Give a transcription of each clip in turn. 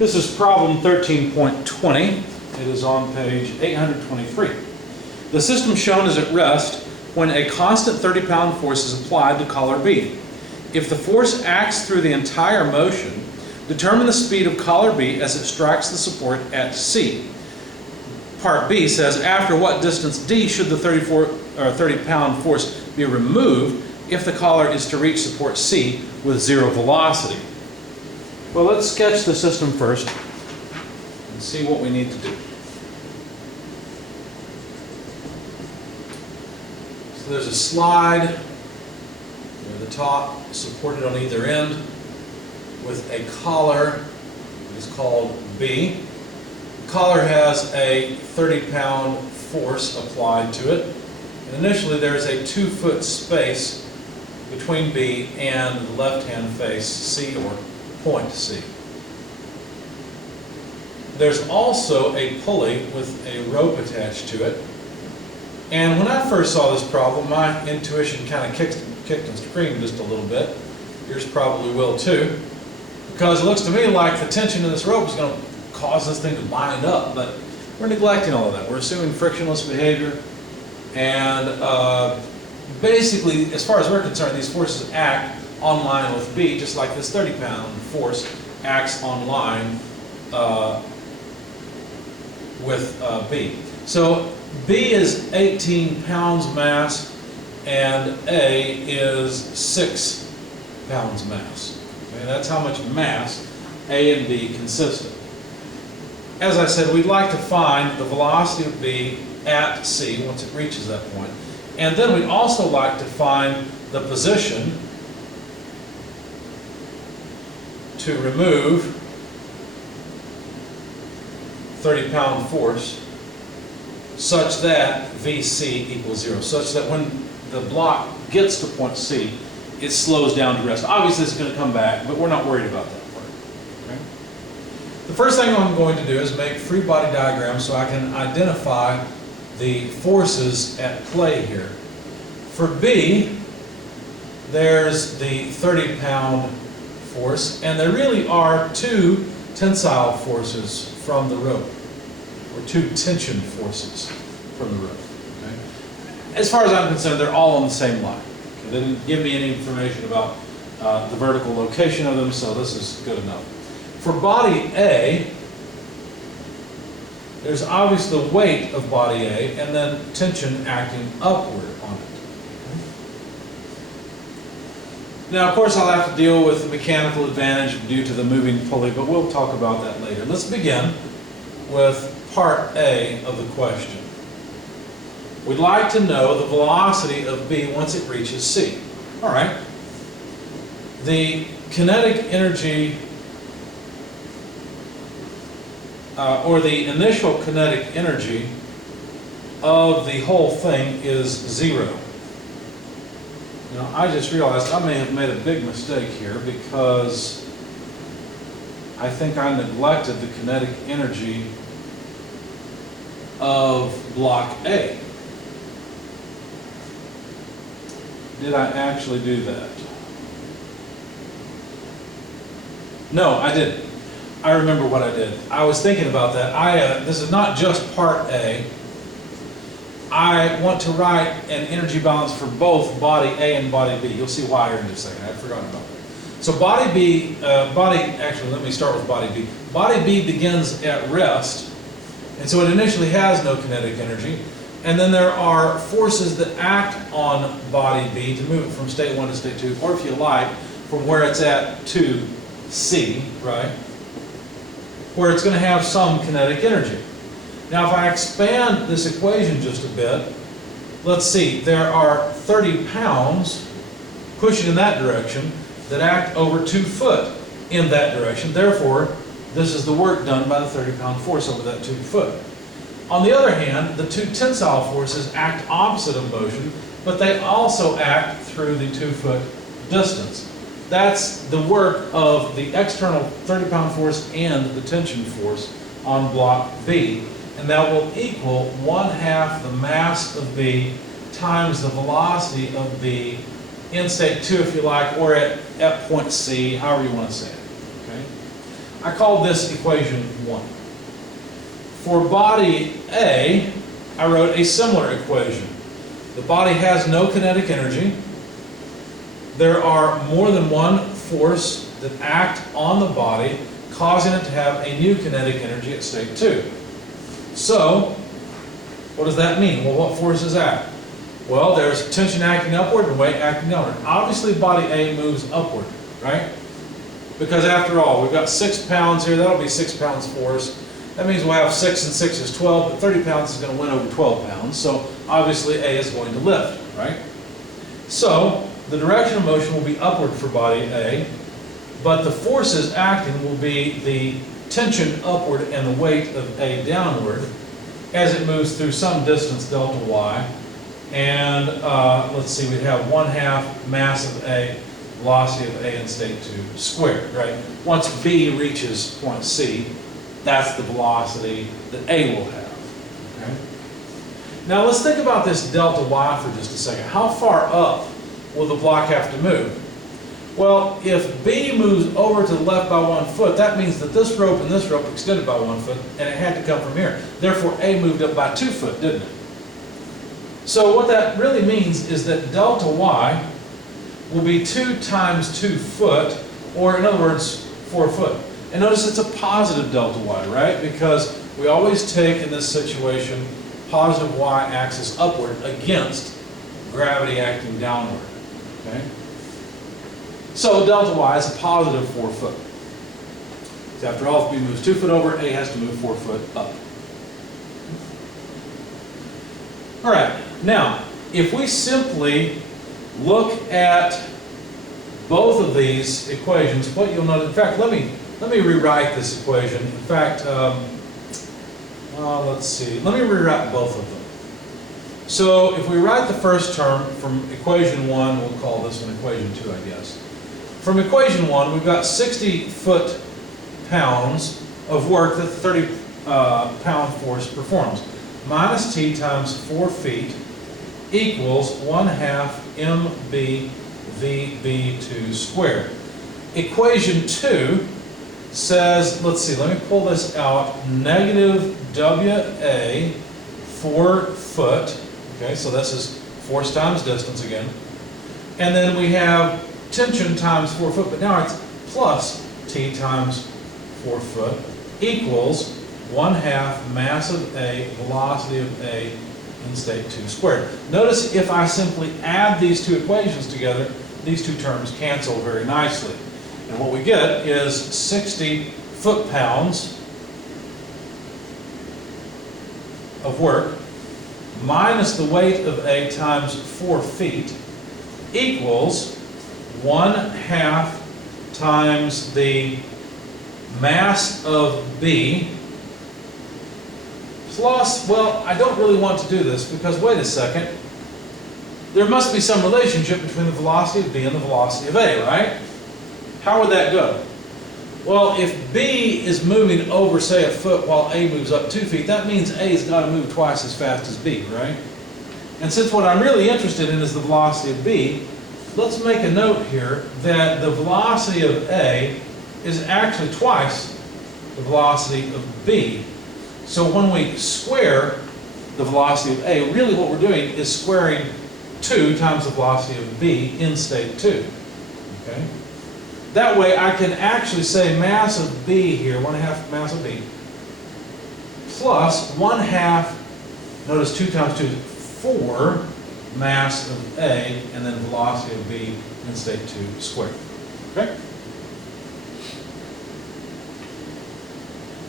This is problem 13.20. It is on page 823. The system shown is at rest when a constant 30-pound force is applied to collar B. If the force acts through the entire motion, determine the speed of collar B as it strikes the support at C. Part B says, after what distance D should the 30-pound force be removed if the collar is to reach support C with zero velocity? Well, let's sketch the system first and see what we need to do. So there's a slide near the top, supported on either end, with a collar that is called B. The collar has a 30-pound force applied to it. And initially there's a 2-foot space between B and the left-hand face C, or point C. There's also a pulley with a rope attached to it. And when I first saw this problem, my intuition kind of kicked and screamed just a little bit. Yours probably will too. Because it looks to me like the tension in this rope is going to cause this thing to bind up. But we're neglecting all of that. We're assuming frictionless behavior. And basically, as far as we're concerned, these forces act on line with B, just like this 30-pound force acts on line with B. So B is 18 pounds mass and A is 6 pounds mass. Okay, that's how much mass A and B consist of. As I said, we'd like to find the velocity of B at C once it reaches that point. And then we'd also like to find the position to remove 30-pound force such that VC equals 0, such that when the block gets to point C, it slows down to rest. Obviously, it's going to come back, but we're not worried about that part. Okay? The first thing I'm going to do is make free body diagrams so I can identify the forces at play here. For B, there's the 30-pound force, and there really are two tensile forces from the rope, or two tension forces from the rope. Okay? As far as I'm concerned, they're all on the same line. Okay? They didn't give me any information about the vertical location of them, so this is good enough. For body A, there's obviously the weight of body A, and then tension acting upward on it. Now, of course, I'll have to deal with the mechanical advantage due to the moving pulley, but we'll talk about that later. Let's begin with part A of the question. We'd like to know the velocity of B once it reaches C. All right. The kinetic energy, or the initial kinetic energy of the whole thing is 0. Now, I just realized I may have made a big mistake here because I think I neglected the kinetic energy of block A. Did I actually do that? No, I didn't. I remember what I did. I was thinking about that. This is not just part A. I want to write an energy balance for both body A and body B. You'll see why here in just a second. I'd forgotten about that. So body B, actually let me start with body B. Body B begins at rest, and so it initially has no kinetic energy. And then there are forces that act on body B to move it from state 1 to state 2, or if you like, from where it's at to C, right? Where it's going to have some kinetic energy. Now, if I expand this equation just a bit, let's see, there are 30 pounds pushing in that direction that act over 2 foot in that direction. Therefore, this is the work done by the 30-pound force over that 2 foot. On the other hand, the two tensile forces act opposite of motion, but they also act through the 2-foot distance. That's the work of the external 30-pound force and the tension force on block B. And that will equal 1/2 the mass of B times the velocity of B in state 2, if you like, or at point C, however you want to say it. Okay? I call this equation 1. For body A, I wrote a similar equation. The body has no kinetic energy. There are more than one force that act on the body, causing it to have a new kinetic energy at state 2. So, what does that mean? Well, what force is that? Well, there's tension acting upward and weight acting downward. Obviously, body A moves upward, right? Because after all, we've got 6 pounds here. That'll be 6 pounds force. That means we'll have 6 and 6 is 12, but 30 pounds is going to win over 12 pounds. So, obviously, A is going to lift, right? So, the direction of motion will be upward for body A, but the forces acting will be the tension upward and the weight of A downward as it moves through some distance, delta Y. And let's see, we have 1/2 mass of A, velocity of A in state 2 squared, right? Once B reaches point C, that's the velocity that A will have, okay? Now let's think about this delta Y for just a second. How far up will the block have to move? Well, if B moves over to the left by 1 foot, that means that this rope and this rope extended by 1 foot, and it had to come from here. Therefore, A moved up by 2 foot, didn't it? So what that really means is that delta Y will be 2 times 2 foot, or in other words, 4 foot. And notice it's a positive delta Y, right? Because we always take, in this situation, positive Y-axis upward against gravity acting downward, okay? So delta Y is a positive 4 foot. So after all, if B moves 2 foot over, A has to move 4 foot up. All right, now, if we simply look at both of these equations, what you'll notice, in fact, let me rewrite this equation. In fact, let's see, let me rewrite both of them. So if we write the first term from equation 1, we'll call this one equation 2, I guess. From equation 1, we've got 60 foot-pounds of work that the 30-pound force performs. Minus T times 4 feet equals 1/2 mb VB2 squared. Equation 2 says, let's see, let me pull this out, negative WA 4 foot, okay, so this is force times distance again. And then we have tension times 4 foot, but now it's plus T times 4 foot equals 1/2 mass of A, velocity of A in state 2 squared. Notice if I simply add these two equations together, these two terms cancel very nicely. And what we get is 60 foot-pounds of work minus the weight of A times 4 feet equals 1/2 times the mass of B plus, well, I don't really want to do this because, wait a second, there must be some relationship between the velocity of B and the velocity of A, right? How would that go? Well, if B is moving over, say, a foot while A moves up 2 feet, that means A's got to move twice as fast as B, right? And since what I'm really interested in is the velocity of B, let's make a note here that the velocity of A is actually twice the velocity of B. So when we square the velocity of A, really what we're doing is squaring 2 times the velocity of B in state 2. Okay? That way I can actually say mass of B here, 1/2 mass of B, plus 1/2, notice 2 times 2 is 4 mass of A, and then velocity of B in state 2 squared. Okay?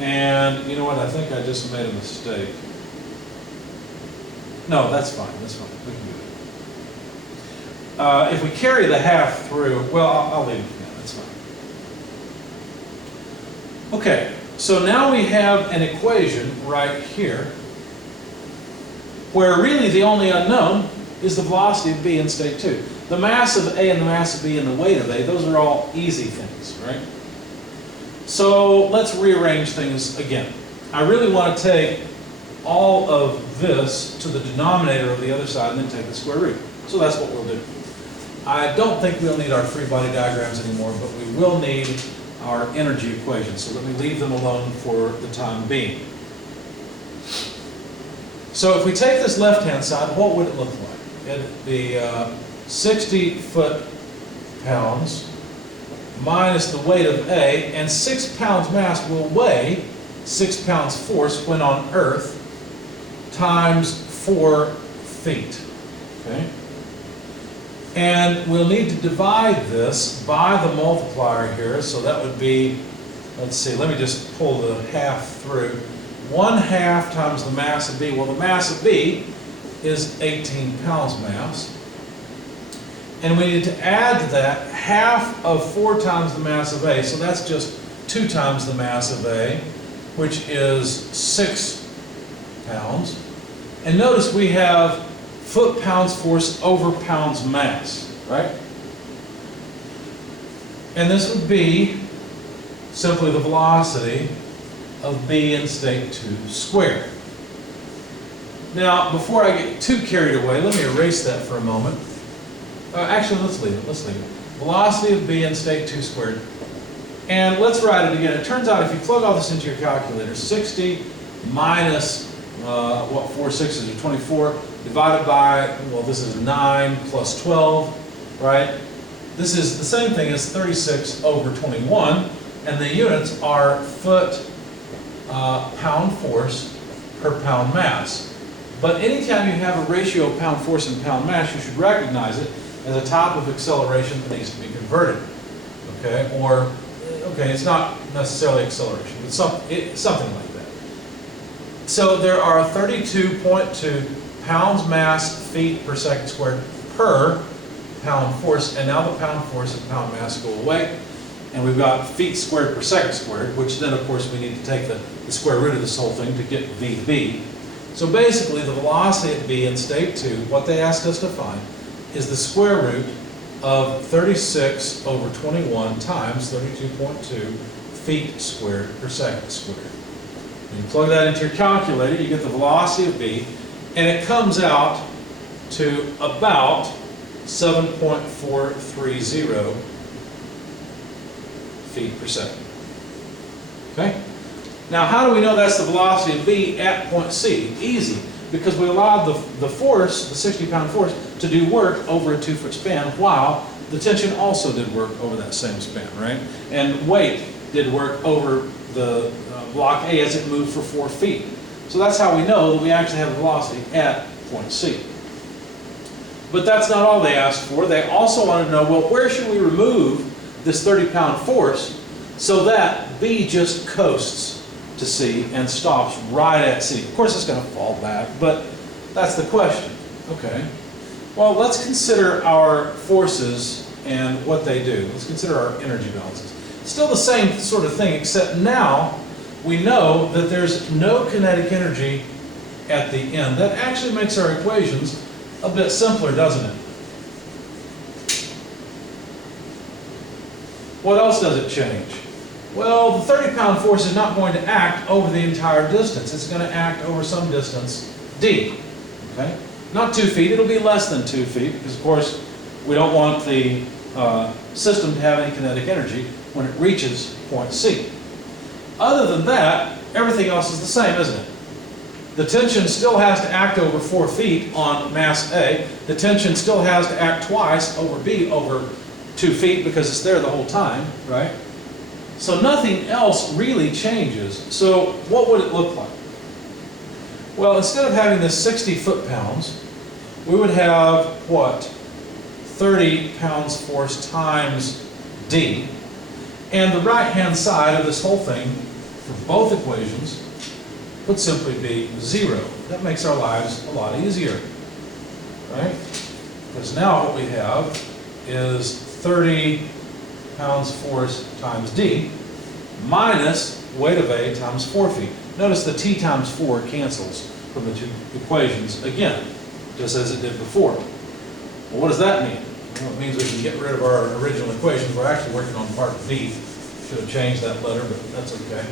And you know what, I think I just made a mistake. No, that's fine, we can do it. If we carry the half through, well, I'll leave it for now, that's fine. Okay, so now we have an equation right here where really the only unknown is the velocity of B in state 2. The mass of A and the mass of B and the weight of A, those are all easy things, right? So let's rearrange things again. I really want to take all of this to the denominator of the other side and then take the square root. So that's what we'll do. I don't think we'll need our free body diagrams anymore, but we will need our energy equations. So let me leave them alone for the time being. So if we take this left-hand side, what would it look like? It'd be 60 foot-pounds minus the weight of A, and 6 pounds mass will weigh 6 pounds force when on Earth times 4 feet. Okay? And we'll need to divide this by the multiplier here, so that would be, let's see, let me just pull the half through. 1/2 times the mass of B. Well, the mass of B is 18 pounds mass. And we need to add to that half of 4 times the mass of A, so that's just 2 times the mass of A, which is 6 pounds. And notice we have foot-pounds force over pounds mass, right? And this would be simply the velocity of B in state 2 squared. Now, before I get too carried away, let me erase that for a moment. Actually, let's leave it. Velocity of B in state 2 squared. And let's write it again. It turns out if you plug all this into your calculator, 60 minus, 4 sixes are 24, divided by, well, this is 9 plus 12, right? This is the same thing as 36 over 21, and the units are foot pound force per pound mass. But anytime you have a ratio of pound force and pound mass, you should recognize it as a type of acceleration that needs to be converted, okay? Or, okay, it's not necessarily acceleration, but something like that. So there are 32.2 pounds mass feet per second squared per pound force, and now the pound force and pound mass go away, and we've got feet squared per second squared, which then, of course, we need to take the square root of this whole thing to get VB. So basically, the velocity at B in state 2, what they asked us to find, is the square root of 36 over 21 times 32.2 feet squared per second squared. When you plug that into your calculator, you get the velocity of B, and it comes out to about 7.430 feet per second. Okay? Now, how do we know that's the velocity of B at point C? Easy, because we allowed the force, the 60-pound force, to do work over a 2-foot span, while the tension also did work over that same span, right? And weight did work over the block A as it moved for 4 feet. So that's how we know that we actually have a velocity at point C. But that's not all they asked for. They also wanted to know, well, where should we remove this 30-pound force so that B just coasts to C and stops right at C? Of course, it's going to fall back, but that's the question. Okay. Well, let's consider our forces and what they do. Let's consider our energy balances. Still the same sort of thing, except now we know that there's no kinetic energy at the end. That actually makes our equations a bit simpler, doesn't it? What else does it change? Well, the 30-pound force is not going to act over the entire distance. It's going to act over some distance, d. Okay? Not 2 feet. It'll be less than 2 feet, because, of course, we don't want the system to have any kinetic energy when it reaches point C. Other than that, everything else is the same, isn't it? The tension still has to act over 4 feet on mass A. The tension still has to act twice over B over 2 feet because it's there the whole time, right? So nothing else really changes. So what would it look like? Well, instead of having this 60 foot-pounds, we would have, what? 30 pounds force times D. And the right-hand side of this whole thing, for both equations, would simply be 0. That makes our lives a lot easier, right? Because now what we have is 30 pounds force times D minus weight of A times 4 feet. Notice the T times 4 cancels from the two equations again, just as it did before. Well, what does that mean? Well, it means we can get rid of our original equations. We're actually working on part B. Should have changed that letter, but that's okay.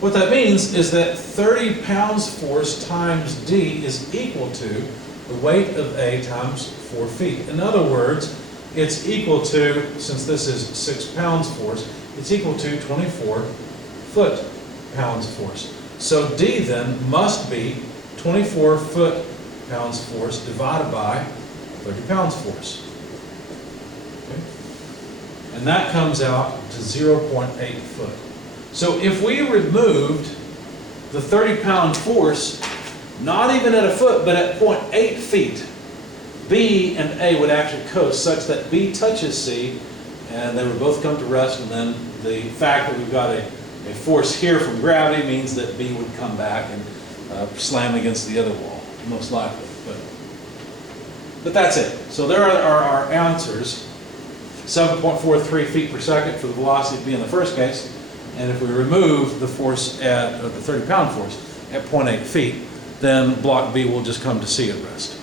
What that means is that 30 pounds force times D is equal to the weight of A times 4 feet. In other words, it's equal to, since this is 6 pounds force, it's equal to 24 foot-pounds force. So D then must be 24 foot-pounds force divided by 30 pounds force. Okay? And that comes out to 0.8 foot. So if we removed the 30-pound force, not even at a foot, but at 0.8 feet, B and A would actually coast such that B touches C, and they would both come to rest, and then the fact that we've got a force here from gravity means that B would come back and slam against the other wall, most likely. But that's it. So there are our answers. 7.43 feet per second for the velocity of B in the first case, and if we remove the force at the 30-pound force at 0.8 feet, then block B will just come to C at rest.